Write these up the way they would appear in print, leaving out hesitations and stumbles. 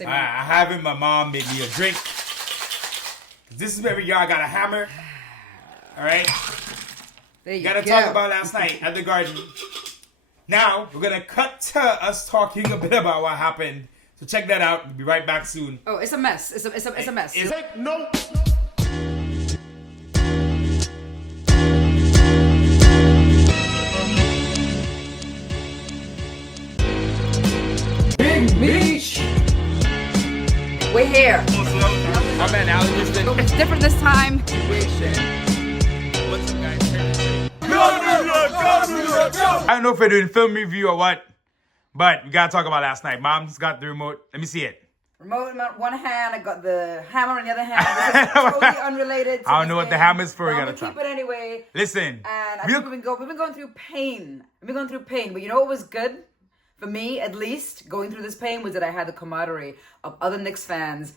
I'm having my mom make me a drink. This is where y'all got a hammer. All right. There you Gotta go. talk about last night at the garden. Now we're gonna cut to us talking a bit about what happened. So check that out. We'll be right back soon. Oh, it's a mess. It's a mess. Take notes. We're here. I'm at Alan Houston. It's different this time. What's up, guys? I don't know if we're doing film review or what, but we gotta talk about last night. Mom's got the remote. Let me see it. Remote in one hand. I got the hammer in the other hand. This is totally unrelated. I don't know what the hammer's for. But We I'm gotta gonna talk. keep it anyway. Listen. And I think we've been going through pain. We've been going through pain. But you know what was good? For me, at least, going through this pain was that I had the camaraderie of other Knicks fans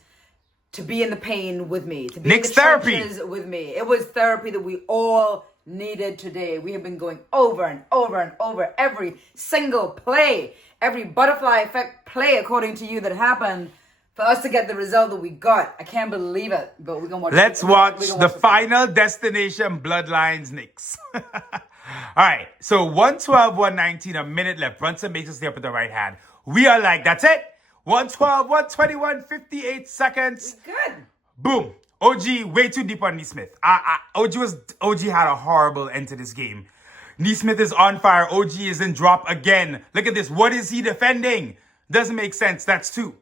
to be in the pain with me. To be Knicks in the therapy. trenches with me. It was therapy that we all needed today. We have been going over and over and over every single play. Every butterfly effect play, according to you, that happened for us to get the result that we got. I can't believe it. But we're going to watch Let's we're watch gonna the watch final destination Bloodlines Knicks. All right, so 112, 119, a minute left. Brunson makes a step with the right hand. We are like, that's it. 112, 121, 58 seconds. Good. Boom. OG way too deep on Neesmith. OG had a horrible end to this game. Neesmith is on fire. OG is in drop again. Look at this. What is he defending? Doesn't make sense. That's two.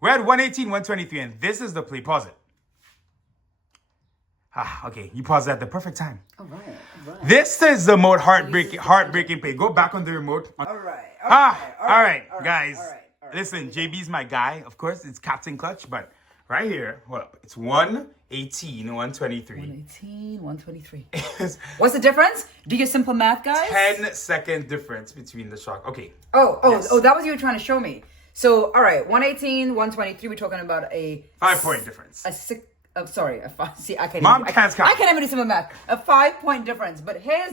We're at 118, 123, and this is the play. Pause it. Okay, you paused at the perfect time. All right. This is the most heartbreaking play. Go back on the remote. All right. All right, guys. Listen, JB's my guy. Of course, it's Captain Clutch, but right here, hold up. It's 118, 123. 118, 123. What's the difference? Do your simple math, guys. 10-second difference between the shot. Okay. Yes. That was what you were trying to show me. So, all right, 118, 123. We're talking about a 5-point difference. A six. Oh, sorry. See, I can't. Mom even, can't count. I can't even do simple math. A 5-point difference. But here's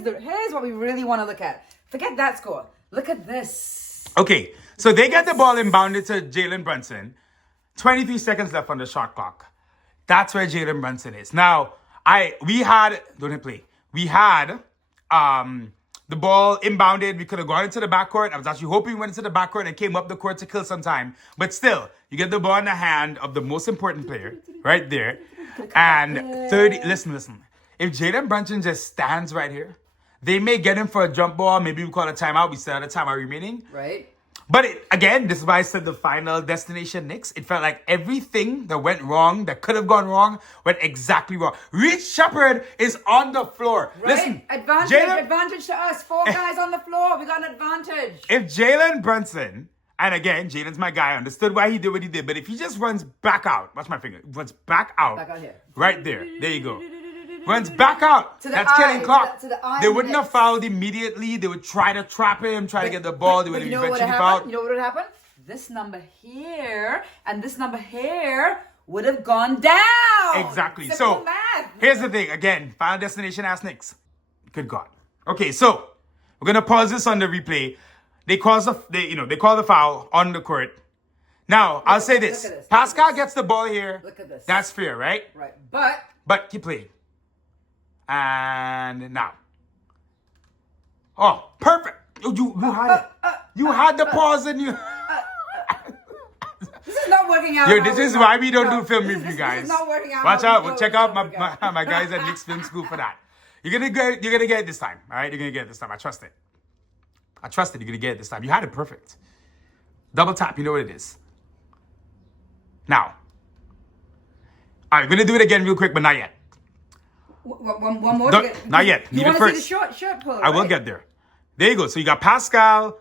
what we really want to look at. Forget that score. Look at this. Okay, so they get the ball inbounded to Jalen Brunson. 23 seconds left on the shot clock. That's where Jalen Brunson is. Now, we had the ball inbounded. We could have gone into the backcourt. I was actually hoping we went into the backcourt and came up the court to kill some time. But still, you get the ball in the hand of the most important player right there. And 30, listen. If Jalen Brunson just stands right here, they may get him for a jump ball. Maybe we call a timeout. We still have a timeout remaining. Right. But again, this is why I said the final destination Knicks. It felt like everything that went wrong, that could have gone wrong, went exactly wrong. Reed Shepherd is on the floor. Right. Listen, Advantage to us. 4 guys on the floor. We got an advantage. If Jalen Brunson, and again, Jalen's my guy, understood why he did what he did, but if he just runs back out, watch my finger, runs back out. Back out here. Right there. There you go. Runs back out. That's killing clock. They wouldn't have fouled immediately. They would try to trap him, try to get the ball. They would have eventually fouled. You know what would happen? This number here and this number here would have gone down. Exactly. Simple So math. here's the thing. Again, final destination ass Knicks. Good God. Okay, so we're gonna pause this on the replay. They call the foul on the court. Now I'll say this: Pascal gets the ball here. Look at this. That's fair, right? Right, but keep playing. And now. Oh, perfect. You had it. You had the pause and you. This is not working out. Yo, this is why we don't do film review, guys. This is not working out. Watch out. Check out my guys at Knicks Film School for that. You're gonna get it this time. All right, you're gonna get it this time. I trust it. You're gonna get it this time. You had it perfect. Double tap. You know what it is. Now. All right, we're gonna do it again real quick, but not yet. One more. Not yet. You Need want it to first. see the short pull, I will right? get there. There you go. So you got Pascal,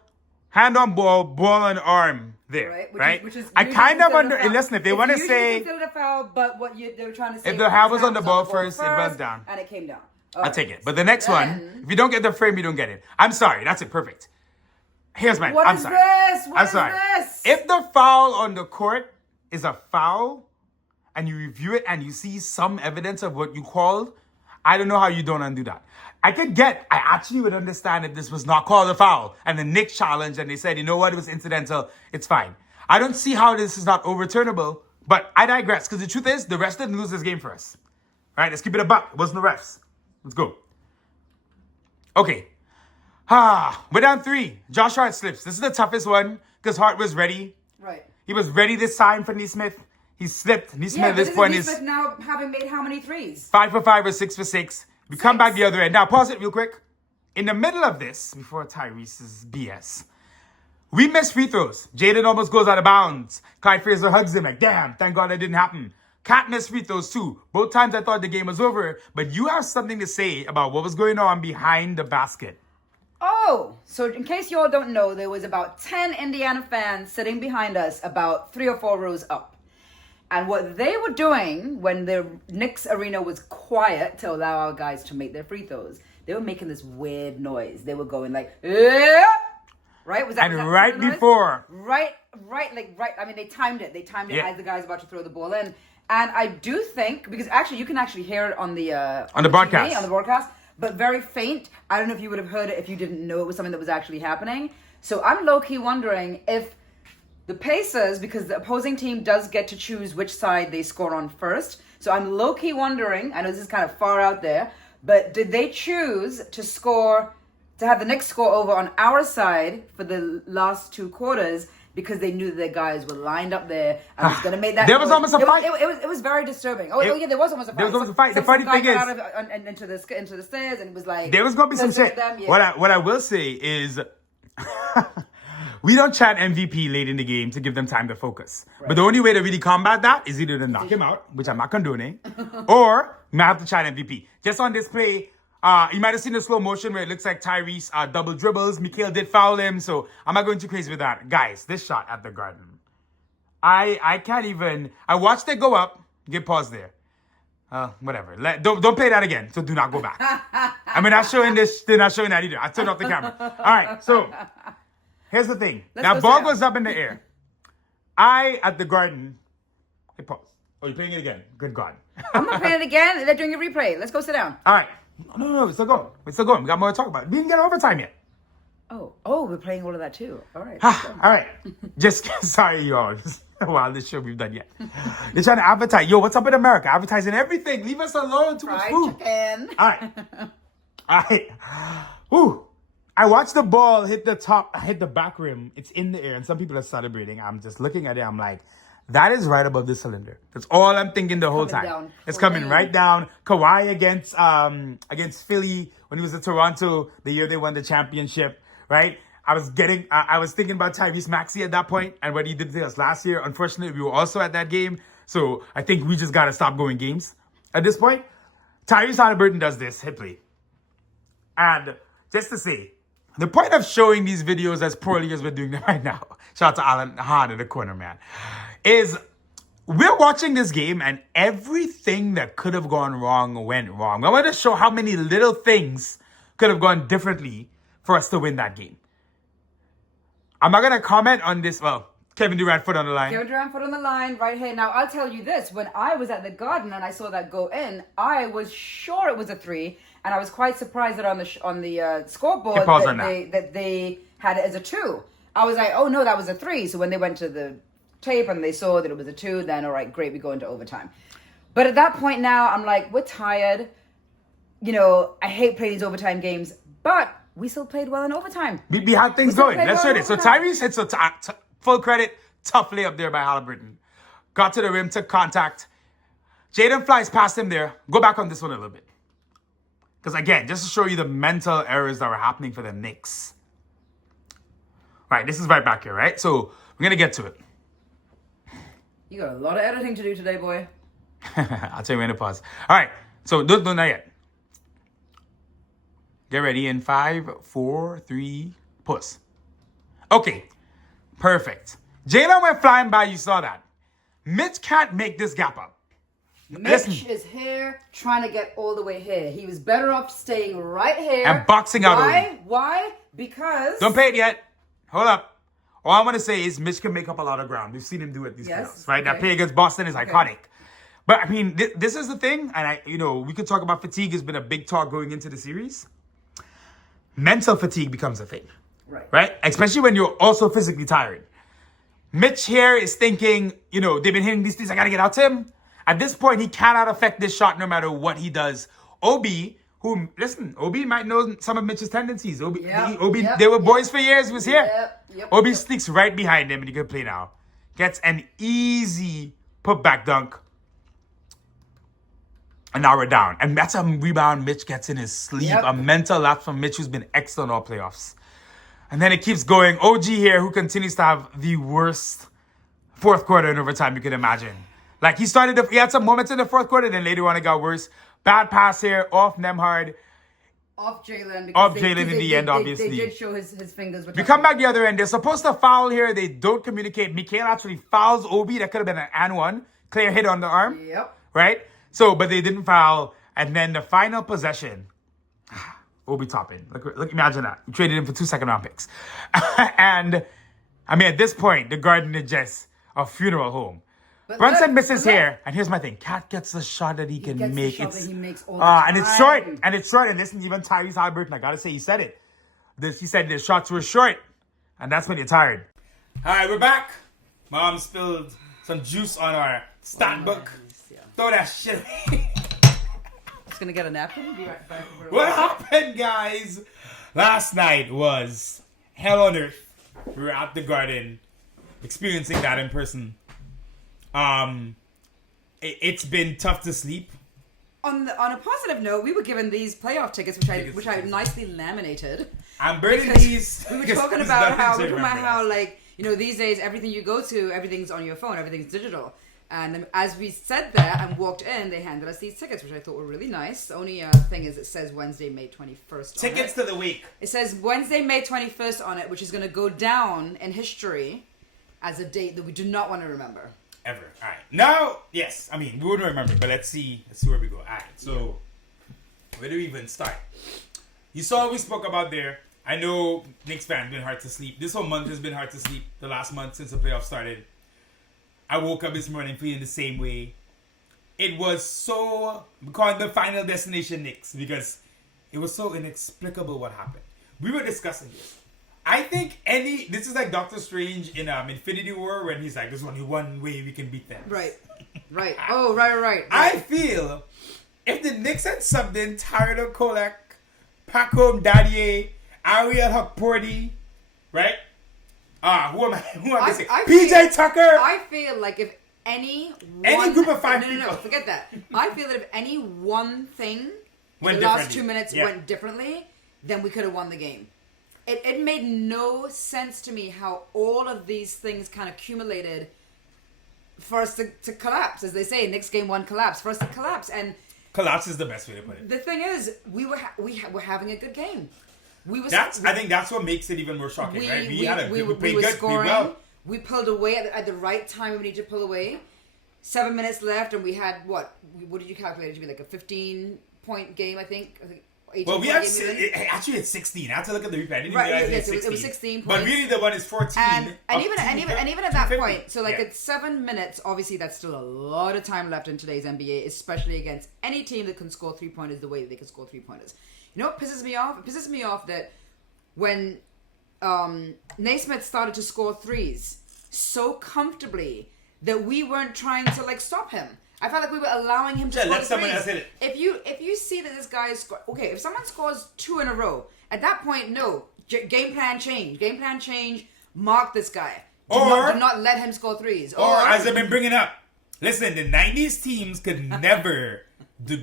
hand on ball, ball on arm there, right? Which is I kind of under. considered a foul. Listen, if they want to It's say, usually considered a foul, but what they were trying to say, if the hand was on his the ball first, it runs down. and it came down. I'll take it. But the next one, if you don't get the frame, you don't get it. I'm sorry. That's it. Perfect. Here's mine. What I'm is sorry. this? What I'm is sorry. this? If the foul on the court is a foul, and you review it and you see some evidence of what you called, I don't know how you don't undo that. I actually would understand if this was not called a foul and the Knicks challenged and they said, you know what, it was incidental, it's fine. I don't see how this is not overturnable, but I digress because the truth is the refs didn't lose this game for us. All right, let's keep it a buck. It wasn't the refs. Let's go. Okay. We're down 3. Josh Hart slips. This is the toughest one because Hart was ready. Right. He was ready this time for Neesmith. He slipped. Neesmith at this point is now having made how many threes? 5 for 5 or 6 for 6. We come back the other end. Now pause it real quick. In the middle of this, before Tyrese's BS, we missed free throws. Jaden almost goes out of bounds. Clyde Fraser hugs him like, damn, thank God that didn't happen. Cat missed free throws too. Both times I thought the game was over, but you have something to say about what was going on behind the basket. Oh, so in case you all don't know, there was about 10 Indiana fans sitting behind us about 3 or 4 rows up. And what they were doing when the Knicks arena was quiet to allow our guys to make their free throws, they were making this weird noise. They were going like, right? Was that right before. Right. I mean, they timed it. They timed it as the guy's about to throw the ball in. And I do think, because actually you can actually hear it on the broadcast. TV, on the broadcast, but very faint. I don't know if you would have heard it if you didn't know it was something that was actually happening. So I'm low-key wondering if the Pacers, because the opposing team does get to choose which side they score on first. So I'm low-key wondering, I know this is kind of far out there, but did they choose to have the Knicks score over on our side for the last 2 quarters because they knew that their guys were lined up there and was going to make that. There was almost a fight. It was very disturbing. Yeah, there was almost a fight. There was almost a fight. The funny thing is, into the stairs, and it was like there was going to be some shit. What I will say is, we don't chat MVP late in the game to give them time to focus. Right. But the only way to really combat that is either to knock him out, which I'm not condoning, or you might have to chat MVP. Just on this play, you might have seen the slow motion where it looks like Tyrese double dribbles. Mikhail did foul him, so I'm not going too crazy with that. Guys, this shot at the Garden. I can't even... I watched it go up. Get pause there. Whatever. Don't play that again, so do not go back. I'm not showing this. They're not showing that either. I turned off the camera. All right, so... Here's the thing. Now, ball goes up in the air. At the Garden... Hey, pause. Oh, you're playing it again. Good God. I'm not playing it again. They're doing a replay. Let's go sit down. All right. No, we're still going. We got more to talk about. We didn't get overtime yet. Oh, we're playing all of that too. All right. All right. Just sorry, y'all. Wildest show we've done yet. They're trying to advertise. Yo, what's up in America? Advertising everything. Leave us alone. Too much food. Chicken. All right. Woo. I watched the ball hit the back rim. It's in the air, and some people are celebrating. I'm just looking at it. I'm like, that is right above the cylinder. That's all I'm thinking the whole time. It's coming right down. Kawhi against Philly when he was in Toronto the year they won the championship, right? I was thinking about Tyrese Maxey at that point and what he did to us last year. Unfortunately, we were also at that game. So I think we just got to stop going games at this point. Tyrese Halliburton does this, hit play. And just to say, the point of showing these videos as poorly as we're doing them right now, shout out to Alan Hahn in the corner, man, is we're watching this game and everything that could have gone wrong went wrong. I want to show how many little things could have gone differently for us to win that game. I'm not going to comment on this. Well, Kevin Durant foot on the line. Kevin Durant foot on the line right here. Now, I'll tell you this. When I was at the Garden and I saw that go in, I was sure it was a 3. And I was quite surprised that on the scoreboard that they had it as a 2. I was like, oh no, that was a 3. So when they went to the tape and they saw that it was a 2, then all right, great, we go into overtime. But at that point now, I'm like, we're tired. You know, I hate playing these overtime games, but we still played well in overtime. We had things going. Let's show this. So Tyrese hits a full credit, tough layup there by Halliburton. Got to the rim, took contact. Jaden flies past him there. Go back on this one a little bit. Because again, just to show you the mental errors that were happening for the Knicks. Right, this is right back here, right? So we're going to get to it. You got a lot of editing to do today, boy. I'll tell you when to pause. All right, so don't not yet. Get ready in 5, 4, 3, pause. Okay, perfect. Jalen went flying by, you saw that. Mitch can't make this gap up. Mitch is here trying to get all the way here. He was better off staying right here. And boxing out. Why? Because... Don't pay it yet. Hold up. All I want to say is Mitch can make up a lot of ground. We've seen him do it these playoffs, right? Okay. That play against Boston is iconic. But, I mean, this is the thing. And, we could talk about fatigue. Has been a big talk going into the series. Mental fatigue becomes a thing. Right? Especially when you're also physically tired. Mitch here is thinking, they've been hitting these things. I got to get out to him. At this point, he cannot affect this shot no matter what he does. Obi, Obi might know some of Mitch's tendencies. They were boys for years. He was here. Obi sneaks right behind him and he can play now. Gets an easy put-back dunk. And now we're down. And that's a rebound Mitch gets in his sleeve. A mental lapse from Mitch, who's been excellent all playoffs. And then it keeps going. OG here, who continues to have the worst fourth quarter in overtime you can imagine. Like, he had some moments in the fourth quarter, then later on it got worse. Bad pass here, off Nemhard. Off Jalen. Off Jalen in the end, obviously. They did show his fingers. We come back the other end. They're supposed to foul here. They don't communicate. Mikhail actually fouls Obi. That could have been an and one. Clear hit on the arm. Yep. Right? So, but they didn't foul. And then the final possession. Obi Toppin. Look, imagine that. We traded him for 2 second-round picks. And, I mean, at this point, the Garden is just a funeral home. Brunson misses here. And here's my thing. Cat gets the shot that he can make. The shot that he makes all the time. And it's short. And listen, even Tyrese Halliburton, I got to say, he said it. He said the shots were short. And that's when you're tired. All right, we're back. Mom spilled some juice on our stat book. Yeah. Throw that shit away. Gonna get a napkin. Be right back. What happened, guys? Last night was hell on earth. We were at the Garden, experiencing that in person. It's been tough to sleep. On a positive note, we were given these playoff tickets, which I nicely laminated. I'm burning these. We were talking about how like these days everything you go to, everything's on your phone, everything's digital. And as we said that and walked in, they handed us these tickets, which I thought were really nice. The only thing is it says Wednesday, May 21st Tickets to the week. It says Wednesday, May 21st on it, which is going to go down in history as a date that we do not want to remember. Ever. All right. Now, yes. I mean, we wouldn't remember, but let's see where we go. All right. So, where do we even start? You saw what we spoke about there. I know Knicks fans been hard to sleep. This whole month has been hard to sleep. The last month since the playoffs started. I woke up this morning feeling the same way. It was so... We call it the final destination Knicks because it was so inexplicable what happened. We were discussing this. I think this is like Doctor Strange in Infinity War when he's like, there's only one way we can beat them. Right. Oh, right. I feel if the Knicks had something, Tyler Kolek, Paco Dadier, Ariel Hukporti, right? Who am I saying? PJ Tucker. I feel like if any group of five people. No, forget that. I feel that if any one thing in the last 2 minutes went differently, then we could have won the game. It made no sense to me how all of these things kind of accumulated for us to collapse. As they say, Knicks game one collapse. For us to collapse. And collapse is the best way to put it. The thing is, we were having a good game. I think that's what makes it even more shocking, right? We were scoring. We pulled away at the right time we needed to pull away. 7 minutes left, and we had what? What did you calculate? It to be like a 15-point game, I think. Well, we had actually it's 16. I have to look at the replay. I didn't realize it was 16 points. But really, the one is 14. And even at that point, so like at 7 minutes, obviously that's still a lot of time left in today's NBA, especially against any team that can score 3-pointers the way they can score 3-pointers. You know what pisses me off? It pisses me off that when Naismith started to score threes so comfortably that we weren't trying to like stop him. I felt like we were allowing him to score let someone else hit it. If you see that this guy is if someone scores 2 in a row, at that point, no, game plan change. Mark this guy. Do not let him score threes. Or as I've been bringing up, listen, the 90s teams could never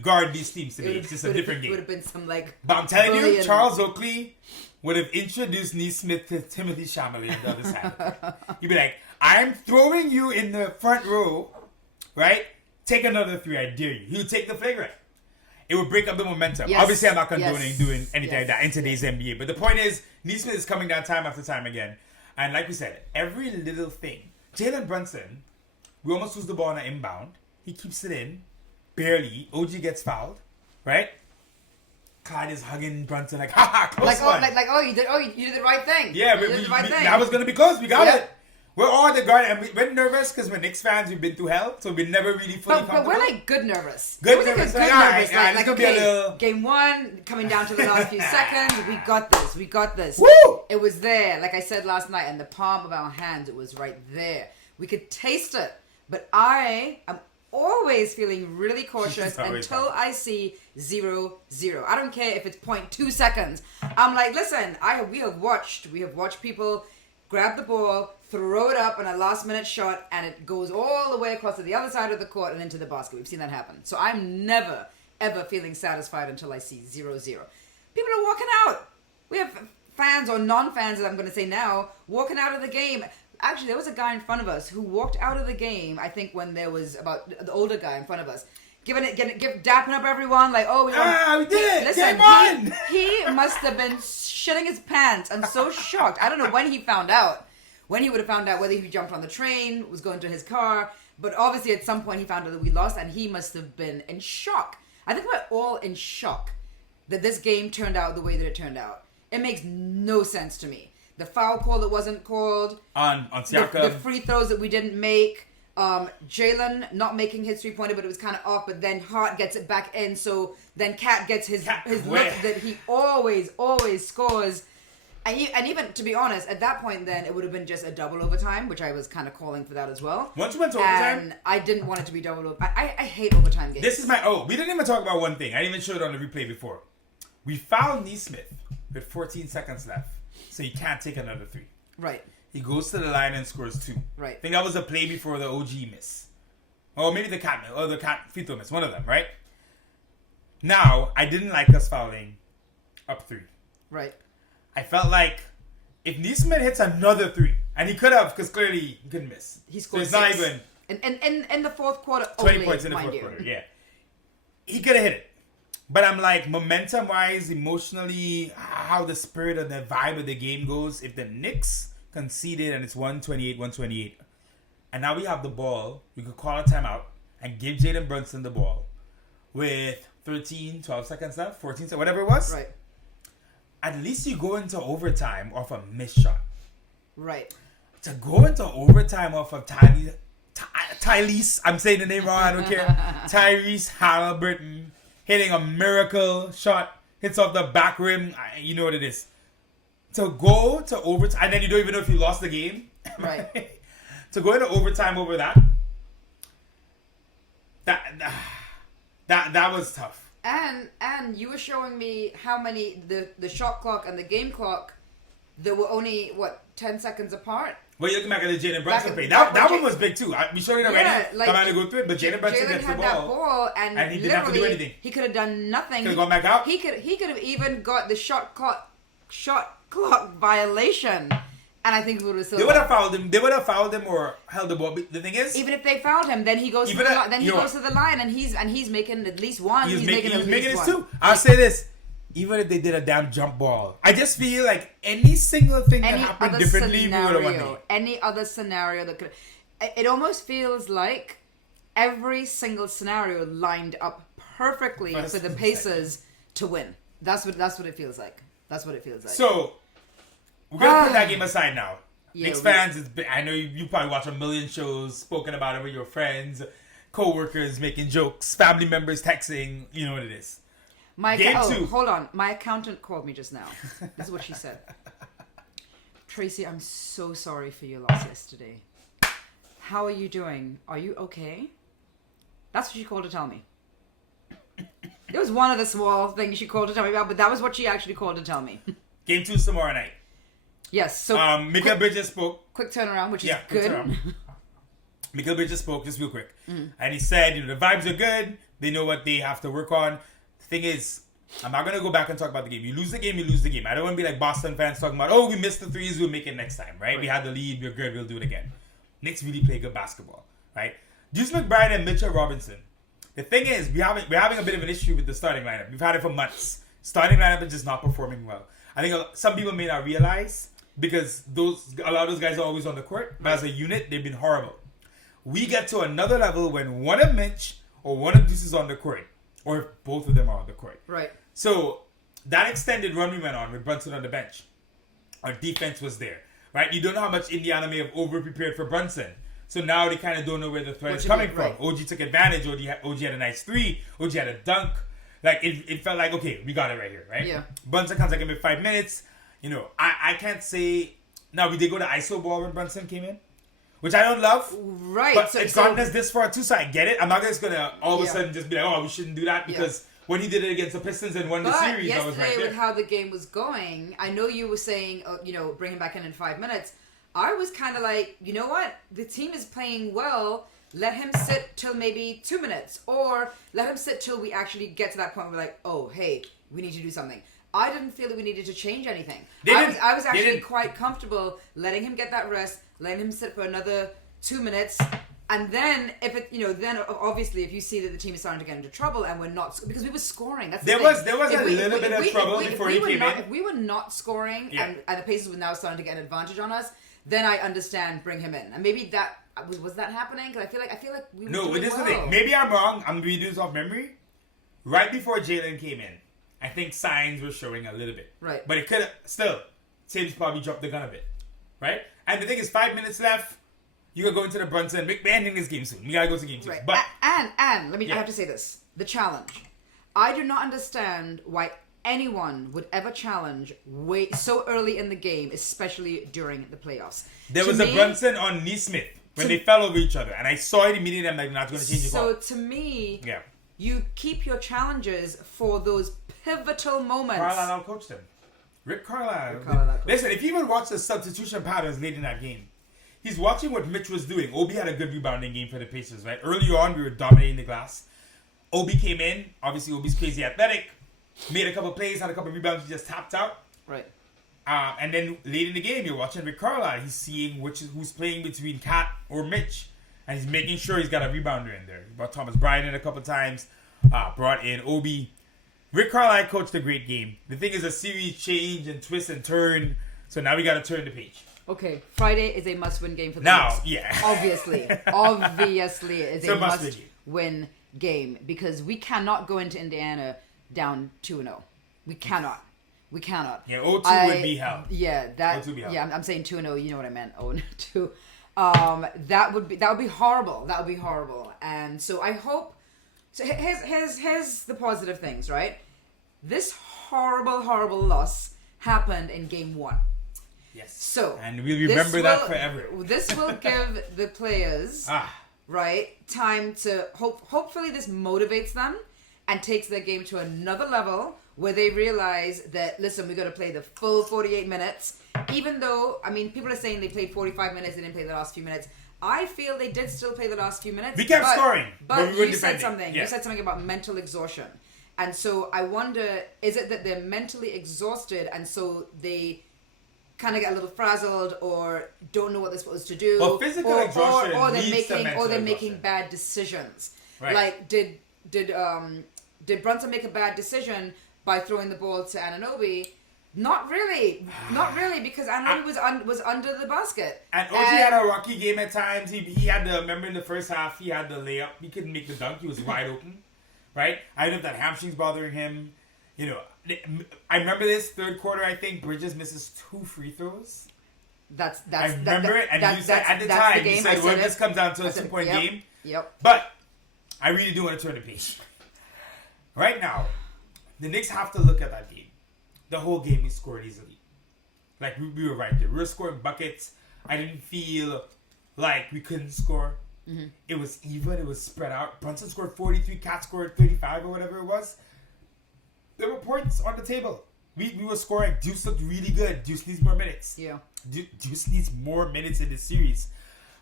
guard these teams today. It's just a different game. It would have been some like. But I'm telling you, Charles Oakley would have introduced Neesmith to Timothy Chalamet on the other side. He'd be like, I'm throwing you in the front row, right? Take another 3, I dare you. He would take the flagrant. It would break up the momentum. Yes. Obviously, I'm not condoning doing anything like that in today's NBA. But the point is, Neesmith is coming down time after time again. And like we said, every little thing. Jalen Brunson, we almost lose the ball on an inbound. He keeps it in. Barely. OG gets fouled. Right? Clyde is hugging Brunson like, close one. You did the right thing. Yeah, you did the right thing. That was going to be close. We got it. We're all the guard, and we're nervous because we're Knicks fans. We've been through hell, so we never really fully comfortable. But we're like good nervous. Good nervous. Like, be a little... Game 1, coming down to the last few seconds. We got this. Woo! it was there. Like I said last night, in the palm of our hands, it was right there. We could taste it. But I am always feeling really cautious until I see 0-0. I don't care if it's 0.2 seconds. I'm like, listen, we have watched people grab the ball, throw it up on a last minute shot, and it goes all the way across to the other side of the court and into the basket. We've seen that happen. So I'm never, ever feeling satisfied until I see 0-0. People are walking out. We have fans or non-fans, as I'm going to say now, walking out of the game. Actually, there was a guy in front of us who walked out of the game, I think when there was about the older guy in front of us, dapping up everyone, like, oh, we did it! Listen, he must have been shitting his pants and so shocked. I don't know when he found out. When he would have found out, whether he jumped on the train, was going to his car, but obviously at some point he found out that we lost, and he must have been in shock. I think we're all in shock that this game turned out the way that it turned out. It makes no sense to me. The foul call that wasn't called. On Siakam. The free throws that we didn't make. Jalen not making his 3-pointer, but it was kind of off, but then Hart gets it back in, so then Cat gets his look that he always scores. And even, to be honest, at that point then, it would have been just a double overtime, which I was kind of calling for that as well. Once you went to overtime? And I didn't want it to be double overtime. I hate overtime games. This is we didn't even talk about one thing. I didn't even show it on the replay before. We fouled Neesmith with 14 seconds left, so he can't take another 3. Right. He goes to the line and scores 2. Right. I think that was a play before the OG miss. Or maybe the cat free throw miss. One of them, right? Now, I didn't like us fouling up 3. Right. I felt like if Neesmith hits another 3, and he could have, because clearly he couldn't miss. He scored so it's 6. not even... In the fourth quarter 20 only, points in the mind fourth you. quarter, yeah. He could have hit it. But I'm like, momentum-wise, emotionally, how the spirit and the vibe of the game goes, if the Knicks conceded and it's 128, and now we have the ball, we could call a timeout and give Jalen Brunson the ball with 13, 12 seconds left, 14 seconds, whatever it was. Right. At least you go into overtime off a missed shot. Right. To go into overtime off of Tyrese, I'm saying the name wrong, I don't care. Tyrese Halliburton hitting a miracle shot, hits off the back rim, you know what it is. To go to overtime, and then you don't even know if you lost the game. Right. To go into overtime over that was tough. And you were showing me how many the shot clock and the game clock, they were only 10 seconds apart. Well, you're looking back at the Jalen Brunson play. That one was big too. We showed it already. I'm going to go through it, but Jalen Brunson gets the had that ball, and he didn't have to do anything. He could have done nothing. Could have gone back out. He could have even got the shot clock violation, and I think it would have still. They would have fouled him. They would have fouled him or held the ball. The thing is, even if they fouled him, then he goes to the line, and he's making at least one. He's making his 2. I'll say this. Even if they did a damn jump ball, I just feel like any single thing that happened differently, we would have won. Any other scenario that could, it almost feels like every single scenario lined up perfectly for the Pacers to win. That's what it feels like. That's what it feels like. So we're gonna put that game aside now. Yeah, Knicks fans, I know you probably watch a million shows, spoken about it with your friends, co-workers making jokes, family members texting. You know what it is. Hold on. My accountant called me just now. This is what she said. Tracy, I'm so sorry for your loss yesterday. How are you doing? Are you okay? That's what she called to tell me. It was one of the small things she called to tell me about, but that was what she actually called to tell me. Game 2 is tomorrow night. Yes. So Mikal Bridges spoke. Quick turnaround, which is good. Mikal Bridges spoke just real quick. And he said, the vibes are good. They know what they have to work on. Thing is, I'm not going to go back and talk about the game. You lose the game, you lose the game. I don't want to be like Boston fans talking about, we missed the 3s, we'll make it next time, right? We had the lead, we're good, we'll do it again. Knicks really play good basketball, right? Deuce McBride and Mitchell Robinson. The thing is, we're having a bit of an issue with the starting lineup. We've had it for months. Starting lineup is just not performing well. I think some people may not realize because a lot of those guys are always on the court, but as a unit, they've been horrible. We get to another level when one of Mitch or one of Deuce is on the court. Or if both of them are on the court. Right. So, that extended run we went on with Brunson on the bench. Our defense was there. Right? You don't know how much Indiana may have over-prepared for Brunson. So now they kind of don't know where the threat is coming from. OG took advantage. OG had a nice 3. OG had a dunk. Like, it felt like, okay, we got it right here, right? Yeah. Brunson comes like in 5 minutes. You know, I can't say. Now, we did go to ISO ball when Brunson came in, which I don't love. Right. But it's gotten us this far too, so I get it. I'm not just going to all of a sudden just be like, oh, we shouldn't do that because when he did it against the Pistons and won the series, I was right there. With how the game was going, I know you were saying, bring him back in 5 minutes. I was kind of like, you know what? The team is playing well. Let him sit till maybe 2 minutes. Or let him sit till we actually get to that point where we're like, oh, hey, we need to do something. I didn't feel that we needed to change anything. I was actually quite comfortable letting him get that rest, letting him sit for another 2 minutes. And then, then obviously, if you see that the team is starting to get into trouble and we're not, because we were scoring. That's the thing. There was a little bit of trouble before he came in. If we were not scoring and the Pacers were now starting to get an advantage on us, then I understand bring him in. And maybe that was that happening? Because I feel like we were doing this is well. the thing. Maybe I'm wrong. I'm going to do this off memory. Right before Jalen came in, I think signs were showing a little bit. Right. But it could have, still, Tibbs probably dropped the gun a bit. Right? And the thing is, 5 minutes left. You gotta go into the Brunson. We're ending this game soon. We gotta go to game 2. Right. But and I have to say this: the challenge. I do not understand why anyone would ever challenge so early in the game, especially during the playoffs. There was a Brunson on Neesmith when they fell over each other, and I saw it immediately. I'm like, not going to change the call. So to me, you keep your challenges for those pivotal moments. Carlisle coached them. Rick Carlisle. Listen, if you even watch the substitution patterns late in that game, he's watching what Mitch was doing. Obi had a good rebounding game for the Pacers, right? Early on, we were dominating the glass. Obi came in. Obviously, Obi's crazy athletic. Made a couple plays, had a couple rebounds, he just tapped out. Right. And then late in the game, you're watching Rick Carlisle. He's seeing who's playing between Cat or Mitch. And he's making sure he's got a rebounder in there. He brought Thomas Bryant in a couple times. Brought in Obi. Rick Carlisle coached a great game. The thing is, a series change and twist and turn. So now we got to turn the page. Okay, Friday is a must-win game for the Knicks. Obviously, it is a must-win game because we cannot go into Indiana down 2-0. We cannot. Yeah, 0-2 would be hell. Yeah, I'm saying 2-0. You know what I meant. 0-2. That would be horrible. That would be horrible. And so I hope. So here's the positive things, right? This horrible loss happened in game 1. Yes. So and we'll remember that forever. This will give the players right time to hopefully this motivates them and takes their game to another level where they realize that listen, we got to play the full 48 minutes. Even though people are saying they played 45 minutes, they didn't play the last few minutes. I feel they did still play the last few minutes. We kept scoring, but we you said something. Yeah. You said something about mental exhaustion. And so I wonder, is it that they're mentally exhausted and so they kind of get a little frazzled or don't know what they're supposed to do? Well, physical exhaustion or they're making bad decisions. Right. Like did Brunson make a bad decision by throwing the ball to Anunoby? Not really, because Anunoby was under the basket. And OG had a rocky game at times. He had remember in the first half, he had the layup. He couldn't make the dunk. He was wide open, right? I don't know if that hamstring's bothering him. I remember this third quarter. I think Bridges misses 2 free throws. I remember it, and you said at the time, you said, "Well, this comes down to a 2-point game." Yep. But I really do want to turn the page. Right now, the Knicks have to look at that game. The whole game we scored easily. Like we were right there. We were scoring buckets. I didn't feel like we couldn't score. Mm-hmm. It was even. It was spread out. Brunson scored 43. Cat scored 35 or whatever it was. There were points on the table. We were scoring. Deuce looked really good. Deuce needs more minutes. Yeah. Deuce needs more minutes in this series.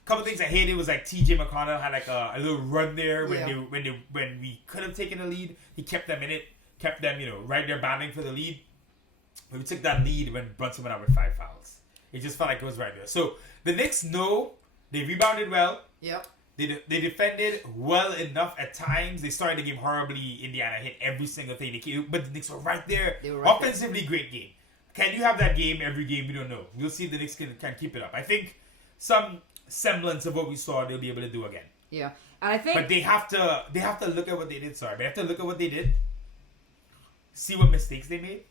A couple things I hated was like T.J. McConnell had like a little run there when we could have taken the lead. He kept them in it. Kept them right there battling for the lead. But we took that lead when Brunson went out with 5 fouls. It just felt like it was right there. So the Knicks know they rebounded well. Yep. They defended well enough at times. They started the game horribly. Indiana hit every single thing they came, but the Knicks were right there. They were right offensively there. Great game. Can you have that game every game? We don't know. We'll see if the Knicks can keep it up. I think some semblance of what we saw they'll be able to do again. Yeah, and I think. But they have to look at what they did. Sorry, they have to look at what they did. See what mistakes they made.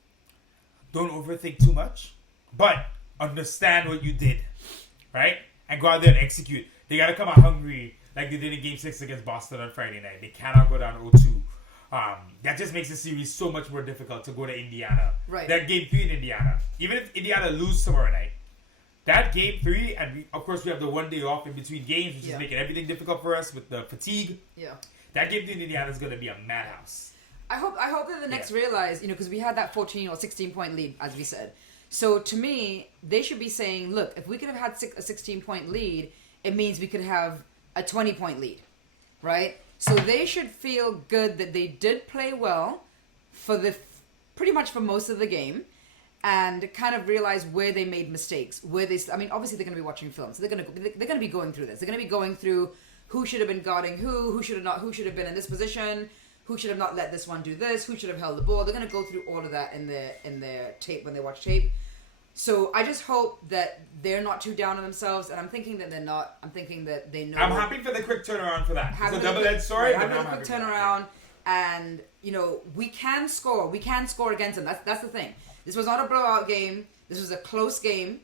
Don't overthink too much, but understand what you did, right? And go out there and execute. They got to come out hungry like they did in Game 6 against Boston on Friday night. They cannot go down 0-2 that just makes the series so much more difficult to go to Indiana. Right. That game 3 in Indiana. Even if Indiana lose tomorrow night, that game 3, and of course we have the 1 day off in between games, which is making everything difficult for us with the fatigue. Yeah. That game 3 in Indiana is going to be a madhouse. I hope that the Knicks realize, because we had that 14 or 16 point lead, as we said. So to me, they should be saying, look, if we could have had a 16 point lead, it means we could have a 20 point lead, right? So they should feel good that they did play well for pretty much for most of the game, and kind of realize where they made mistakes. Obviously they're going to be watching film, so they're going to be going through this. They're going to be going through who should have been guarding who should have been in this position. Who should have not let this one do this? Who should have held the ball? They're going to go through all of that in their tape when they watch tape. So I just hope that they're not too down on themselves, and I'm thinking that they're not. I'm thinking that they know. I'm happy for the quick turnaround for that. It's a double-edged story, but having a quick turnaround, and we can score. We can score against them. That's the thing. This was not a blowout game. This was a close game,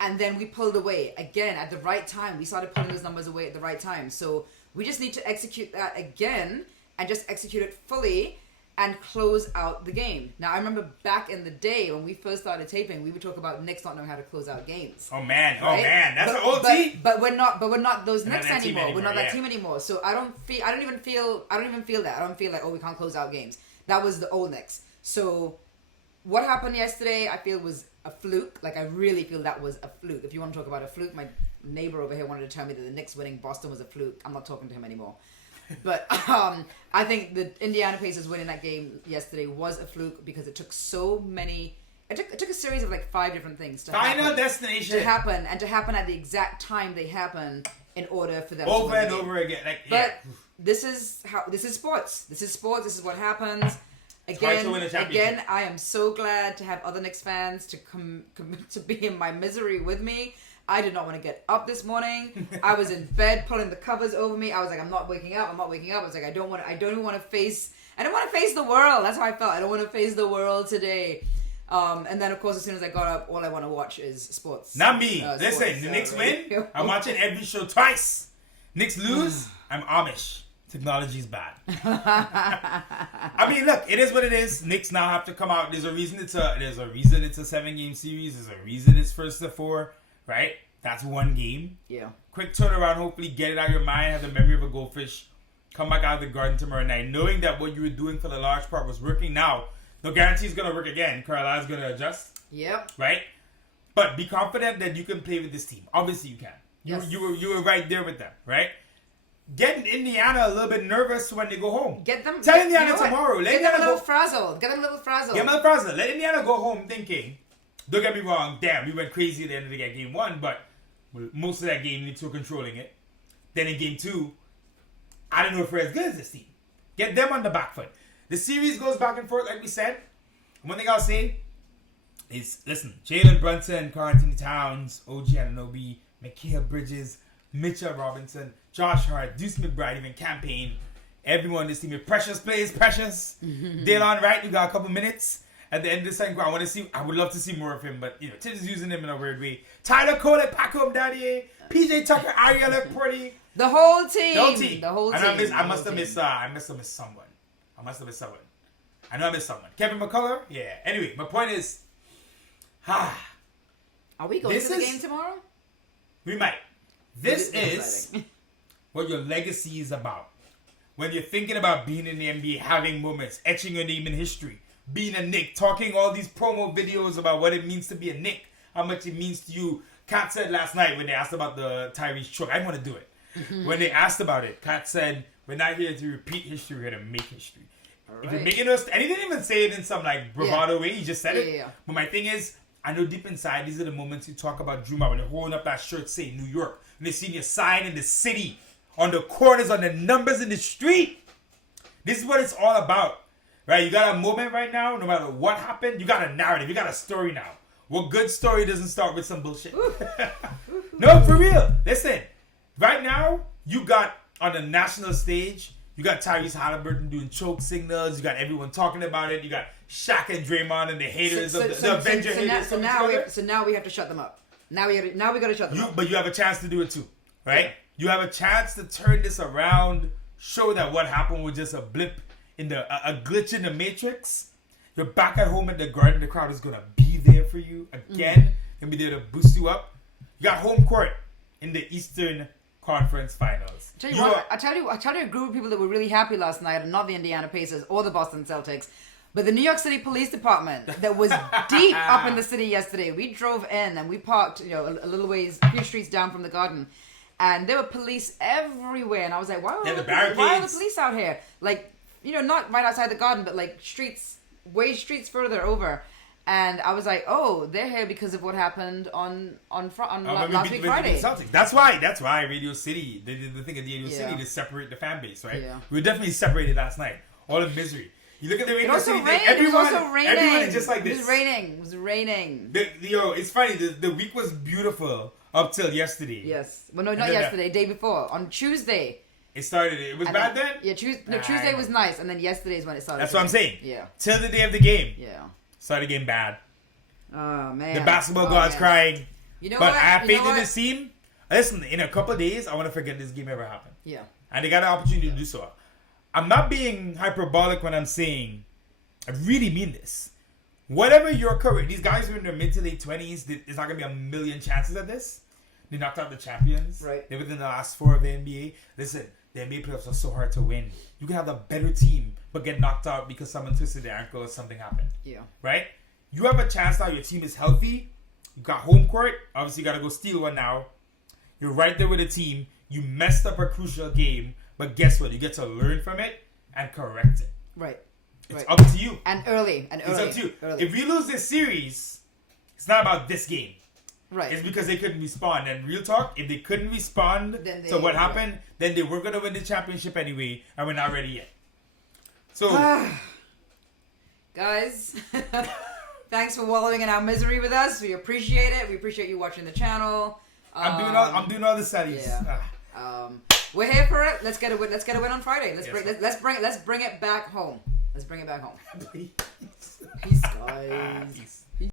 and then we pulled away again at the right time. We started pulling those numbers away at the right time. So we just need to execute that again. And just execute it fully and close out the game. Now, I remember back in the day when we first started taping, we would talk about Knicks not knowing how to close out games. Oh man, right? That's an old team. But we're not those Knicks that anymore. We're not that yeah. team anymore. So I don't even feel that. I don't feel like, we can't close out games. That was the old Knicks. So what happened yesterday, I feel was a fluke. Like, I really feel that was a fluke. If you want to talk about a fluke, my neighbor over here wanted to tell me that the Knicks winning Boston was a fluke. I'm not talking to him anymore. But I think the Indiana Pacers winning that game yesterday was a fluke because it took so many. It took a series of like 5 different things to happen at the exact time they happened in order for them over to win and the game. over again. But this is sports. This is sports. This is what happens. Again, I am so glad to have other Knicks fans to come to be in my misery with me. I did not want to get up this morning. I was in bed pulling the covers over me. I was like, I'm not waking up. I was like, I don't even want to face the world. That's how I felt. I don't want to face the world today. And then of course, as soon as I got up, all I want to watch is sports. Not me. Listen, the Knicks win. I'm watching every show twice. Knicks lose. I'm Amish. Technology's bad. I mean, look, it is what it is. Knicks now have to come out. There's a reason it's a 7-game series. There's a reason it's first to 4. Right? That's 1 game. Yeah. Quick turnaround. Hopefully get it out of your mind. Have the memory of a goldfish. Come back out of the garden tomorrow night. Knowing that what you were doing for the large part was working. Now, no guarantee it's going to work again. Carlisle's going to adjust. Yep. Right? But be confident that you can play with this team. Obviously you can. Yes. You were right there with them. Right? Get Indiana a little bit nervous when they go home. Get them. Tell Indiana tomorrow. Get them a little frazzled. Get them a little frazzled. Let Indiana go home thinking, don't get me wrong, damn, we went crazy at the end of the game 1, but most of that game, Knicks were controlling it. Then in game 2, I don't know if we're as good as this team. Get them on the back foot. The series goes back and forth, like we said. One thing I'll say is, listen, Jalen Brunson, Karl-Anthony Towns, OG Anunoby, Mikal Bridges, Mitchell Robinson, Josh Hart, Deuce McBride, even Campaign. Everyone on this team, Precious plays Precious. Daylon Wright, we got a couple minutes. At the end of the second quarter, I would love to see more of him, but Tibbs is using him in a weird way. Tyler Cole, Paco Daddy, PJ Tucker, Ariel Porty. The whole team. And I must have missed someone. I know I missed someone. Kevin McCullough? Yeah. Anyway, my point is, are we going to the game tomorrow? We might. This is what your legacy is about. When you're thinking about being in the NBA, having moments, etching your name in history, being a Knick, talking all these promo videos about what it means to be a Knick, how much it means to you. Kat said last night when they asked about the Tyrese choke, I want to do it. When they asked about it, Kat said, we're not here to repeat history, we're here to make history. If you're making us, and he didn't even say it in some like bravado way, he just said it. Yeah. But my thing is, I know deep inside, these are the moments you talk about Drew when they're holding up that shirt saying New York, when they're seeing your sign in the city, on the corners, on the numbers in the street. This is what it's all about. Right, you got a moment right now, no matter what happened, you got a narrative, you got a story now. What good story doesn't start with some bullshit? No, for real. Listen, right now, you got on the national stage, you got Tyrese Halliburton doing choke signals, you got everyone talking about it, you got Shaq and Draymond and the haters the Avenger haters. So now we have to shut them up. Now we got to shut them up. But you have a chance to do it too, right? Yeah. You have a chance to turn this around, show that what happened was just a blip in a glitch in the matrix. You're back at home at the Garden. The crowd is gonna be there for you again. Gonna be there to boost you up. You got home court in the Eastern Conference Finals. I tell you a group of people that were really happy last night, not the Indiana Pacers or the Boston Celtics, but the New York City Police Department that was deep up in the city yesterday. We drove in and we parked, a little ways, a few streets down from the Garden, and there were police everywhere. And I was like, why are the police out here? Like, not right outside the Garden, but like streets further over. And I was like, oh, they're here because of what happened on last week Friday. That's why Radio City, the thing at the Radio City to separate the fan base, right? Yeah. We were definitely separated last night. All in misery. You look at the Radio City thing, everyone is just like this. It was raining. It's funny, the week was beautiful up till yesterday. Yes. Well, no, not yesterday, day before. On Tuesday. It was bad then? Yeah, Tuesday was nice, and then yesterday is when it started. That's what I'm saying. Yeah. Till the day of the game. Yeah. Started getting bad. Oh, man. The basketball gods crying. You know but what? I have faith in this team. Listen, in a couple of days, I want to forget this game ever happened. Yeah. And they got an opportunity to do so. I'm not being hyperbolic when I'm saying, I really mean this. Whatever your career, these guys are in their mid to late 20s. There's not going to be a million chances at this. They knocked out the champions. Right. They're within the last 4 of the NBA. Listen, the NBA playoffs are so hard to win. You can have the better team, but get knocked out because someone twisted their ankle or something happened. Yeah. Right? You have a chance now. Your team is healthy. You got home court. Obviously, you got to go steal one now. You're right there with the team. You messed up a crucial game, but guess what? You get to learn from it and correct it. Right. It's up to you. And early. It's up to you. Early. If we lose this series, it's not about this game. Right. It's because they couldn't respond. And real talk, if they couldn't respond to what happened, then they were going to win the championship anyway, and we're not ready yet. So, guys, thanks for wallowing in our misery with us. We appreciate it. We appreciate you watching the channel. I'm doing all the studies. Yeah. We're here for it. Let's get a win on Friday. Let's bring it back home. Let's bring it back home. Please. Peace, guys. Peace.